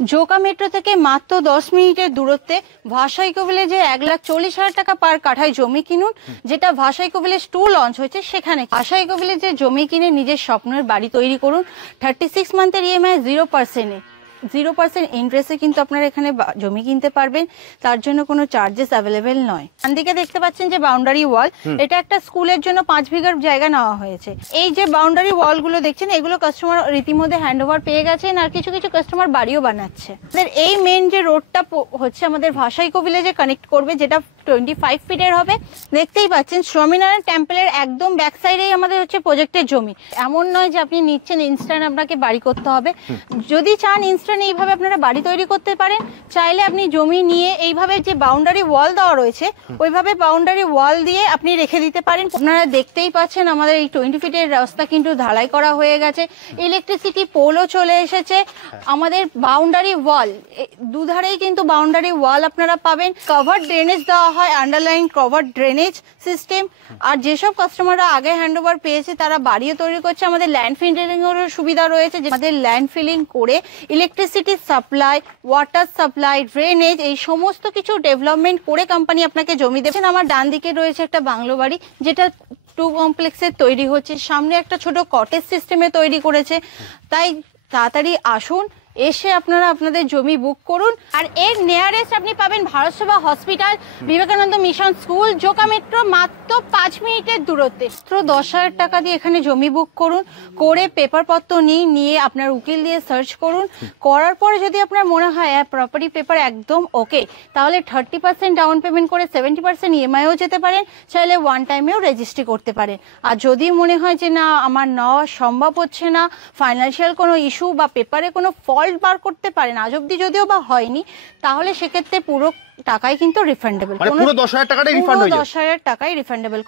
Joka metro থেকে মাত্র 10 মিনিটের দূরত্বে ভাষাইকো ভিলেজে 1,40,000 টাকা পার কাঠায় জমি কিনুন। যেটা ভাষাইকো ভিলেজ 2 লঞ্চ হয়েছে সেখানে। ভাষাইকো ভিলেজে জমি কিনে নিজের স্বপ্নের বাড়ি তৈরি করুন 36 মান্থের ইএমআই 0%-এ। 0% ইন্টারেস্টে কিন্তু আপনারা এখানে জমি কিনতে পারবেন, তার জন্য কোনো চার্জেস অ্যাভেলেবেল নয়। ডানদিকে দেখতে পাচ্ছেন যে বাউন্ডারি ওয়াল, এটা একটা স্কুলের জন্য 5 বিঘার জায়গা নেওয়া হয়েছে। এই যে বাউন্ডারি ওয়ালগুলো দেখছেন এগুলো কাস্টমার রীতিমধ্যে হ্যান্ডওভার পেয়ে গেছেন, আর কিছু কিছু কাস্টমার বাড়িও বানাচ্ছে। এই মেন যে রোডটা হচ্ছে আমাদের ভাষাইকো ভিলেজে কানেক্ট করবে, যেটা 25 ফিটের হবে। দেখতেই পাচ্ছেন স্বামীনারায়ণ টেম্পলের একদম ব্যাক সাইডেই আমাদের হচ্ছে প্রজেক্টের জমি। এমন নয় যে আপনি নিচ্ছেন ইনস্ট্যান্ট আপনাকে বাড়ি করতে হবে। যদি চান ইনস্ট্যান্ট এইভাবে আপনারা বাড়ি তৈরি করতে পারেন, চাইলে আপনি জমি নিয়ে এইভাবে যে বাউন্ডারি ওয়াল দেওয়া রয়েছে ওইভাবে বাউন্ডারি ওয়াল দিয়ে আপনি রেখে দিতে পারেন। আপনারা দেখতেই পাচ্ছেন আমাদের এই 20 ফিটের রাস্তা কিন্তু ঢালাই করা হয়ে গেছে, ইলেকট্রিসিটি পোলও চলে এসেছে। আমাদের বাউন্ডারি ওয়াল দুধারেই কিন্তু বাউন্ডারি ওয়াল আপনারা পাবেন। কভার ড্রেনেজ দেওয়া হয়, আন্ডারলাইন কভার ড্রেনেজ সিস্টেম। আর যেসব কাস্টমাররা আগে হ্যান্ডওভার পেয়েছে তারা বাড়িও তৈরি করছে। আমাদের ল্যান্ড ফিলিং এর সুবিধা রয়েছে, আমাদের ল্যান্ড ফিলিং করে electricity supply, water supply, drainage এই সমস্ত কিছু ডেভেলপমেন্ট করে কোম্পানি আপনাকে জমি দেবেন। আমার ডান দিকে রয়েছে একটা বাংলো বাড়ি, যেটা 2 কমপ্লেক্সের তৈরি হচ্ছে। সামনে একটা ছোট কটেজ সিস্টেমে তৈরি করেছে। তাই তাড়াতাড়ি আসুন, এসে আপনারা আপনাদের জমি বুক করুন। আর এর নিয়ারেস্ট আপনি পাবেন ভারত সেবা hospital, Vivekananda mission school, Joka metro মাত্র 5 মিনিটের দূরত্বে। মাত্র 10,000 টাকা দিয়ে এখানে জমি বুক করুন, করে পেপারপত্র নিয়ে আপনার উকিল দিয়ে সার্চ করুন। করার পরে যদি আপনার মনে হয় প্রপার্টি পেপার একদম ওকে, তাহলে 30% ডাউন পেমেন্ট করে 70% ইএমআইও যেতে পারেন। চাইলে ওয়ান টাইমেও রেজিস্ট্রি করতে পারেন। আর যদি মনে হয় যে না আমার নেওয়া সম্ভব হচ্ছে না, ফাইন্যান্সিয়াল কোনো ইস্যু বা পেপারে কোনো ফল্ট বার করতে পারেন, আজ অব্দি যদিও বা হয়নি, তাহলে সেক্ষেত্রে পুরো টাকাই কিন্তু রিফান্ডেবল। পুরো 10,000 টাকাটাই রিফান্ড হয়ে যায়। 10,000 টাকাই রিফান্ডেবল।